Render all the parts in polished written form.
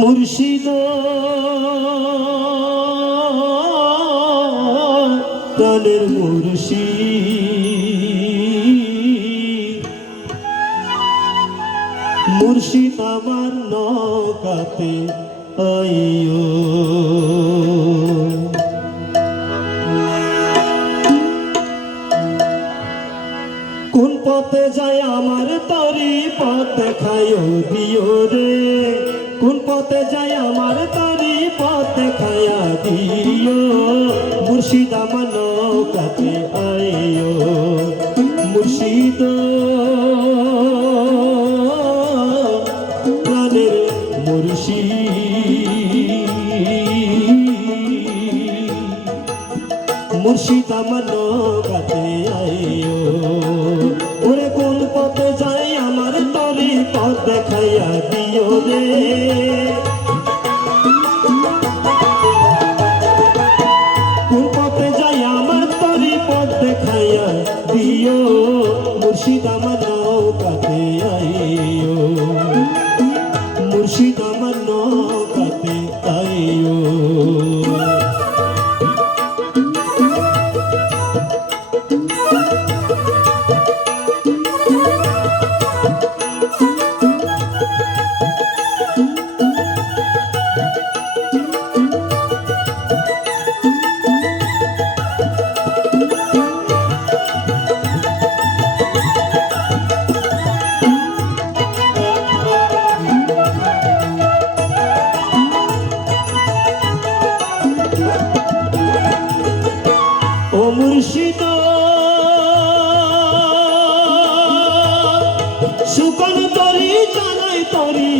মুর্শিদ প্রাণের মুর্শিদ, মুর্শিদ আমার নৌকাতে আইও। কোন পথে যায় আমার তরি পথ দেখাইও দিও রে, কোন পথে যায় আমার তরি পথ দেখাইয়া দিও। মুর্শিদ আমার নৌকাতে আইও, মুর্শিদ প্রাণের মুর্শিদ, মুর্শিদ আমার নৌকাতে আইও। ওরে কোন পথে যাই আমার তরি পথ দেখাইয়া দিও রে, কোন পথে যাই আমার তরি পথ দেখাইয়া দিও। মুর্শিদ আমার নৌকাতে আইও, মুর্শিদ আমার নৌকাতে আইও। ও মুর্শিদ সুকন তরি জানাই তরি,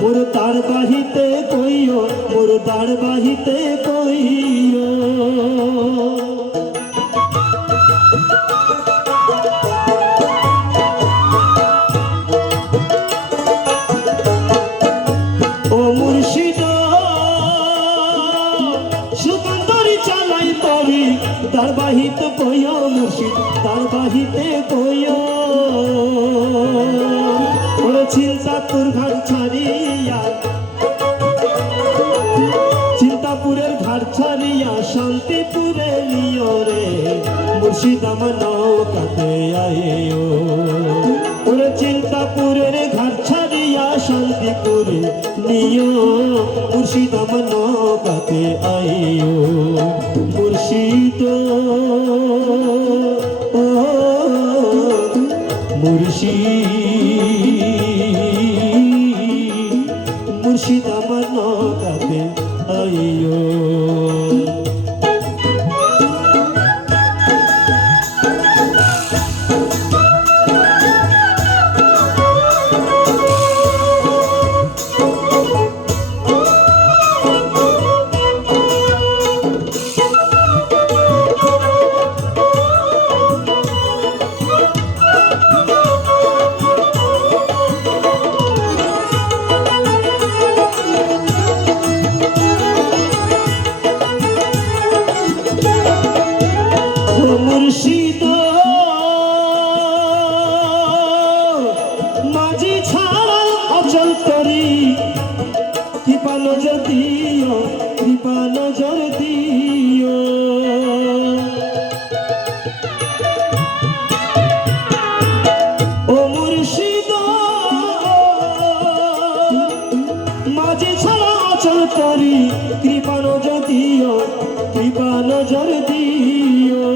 মোর তার বাহিতে কইও, মোর তার বাহিতে কইও। ও মুর্শিদ সুকন তরি চালাই তরি, তার বাহিতে কইও মুর্শিদ, তার বাহিতে কইও। ওরে চিন্তাপুর ঘাট ছাড়িয়া, চিন্তাপুরের ঘাট ছাড়িয়া শান্তিপুরে নিও রে, মুর্শিদ আমার নৌকাতে আইও। ওরে চিন্তাপুরের ঘাট ছাড়িয়া শান্তিপুরে নিও, মুর্শিদ আমার নৌকাতে আইও। মুর্শিদ ও মুর্শিদ, মুর্শিদ আমার নৌকাতে আইও। মুর্শিদ মাঝি ছাড়া অচল তরি, কৃপা নজর দিও, কৃপা নজর দিও। ও মুর্শিদ মাঝি ছাড়া অচল তরি, কৃপা নজর দিও, কৃপা নজর দিও।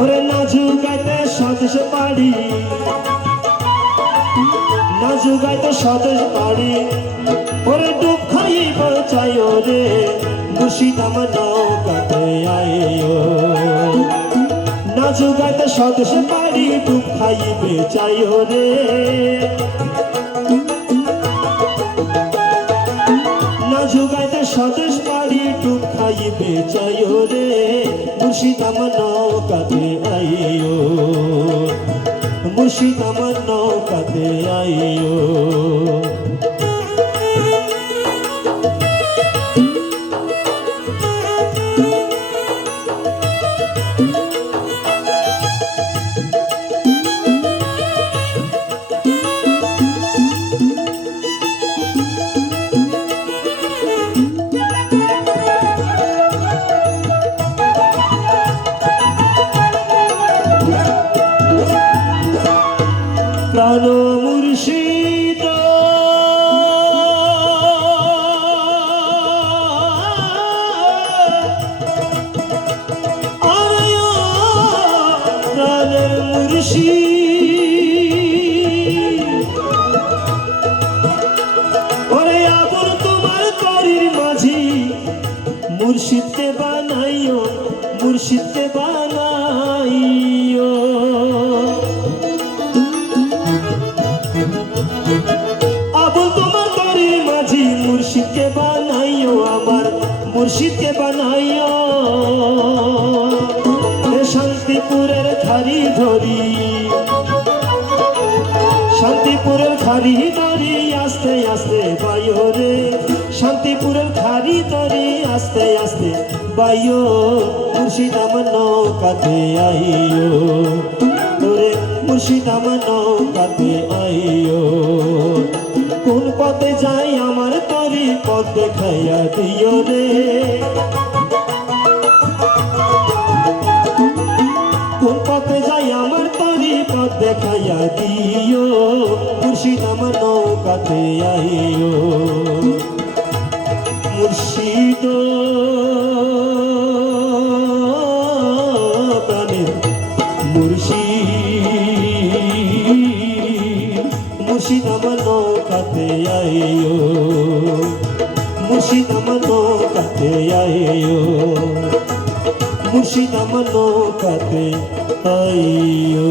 ওরে নাজু গাইতে সদেশ পাড়ি, নাজু গাইতে সদেশ পাড়ি, ওরে ডুব খাইব চাইও রে, মুর্শিদ আমার নৌকাতে আইও। নাজু গাইতে সদেশ পাড়ি, ডুব খাইবে চাইও রে, নাজু গাইতে সদেশ পাড়ি, ডুব খাইবে চাইও রে, মুর্শিদ আমার নৌকাতে আইও, মুর্শিদ আমার নৌকাতে আইও। মুর্শিদ আরে ও প্রাণের মুর্শিদ ওরে আবুল তোমার তরির মাঝি মুর্শিদকে বানাইও মুর্শিদকে বানাইও আবুল তোমার তরির মাঝি মুর্শিদকে বানাইও আমার মুর্শিদকে বানাইও এ শান্তিপুরের খারি ধরি শান্তিপুরের খারি ধরি আস্তে আস্তে বায়ো রে শান্তিপুরের খারি ধরি আস্তে আস্তে বায়ো মুর্শিদ আমার নৌকাতে আইও তোরে মুর্শিদ আমার নৌকাতে আইও কোন পথে যাই আমার তরি পথ দেখাইয়া দিও রে কোন পথে যাই আমার তরি পথ দেখাইয়া দিও মুর্শিদ আমার নৌকাতে আইও মুর্শিদ প্রাণের মুর্শিদ মুর্শিদ আমার নৌকাতে আইও মুর্শিদ আমার নৌকাতে আইও মুর্শিদ আমার নৌকাতে আইও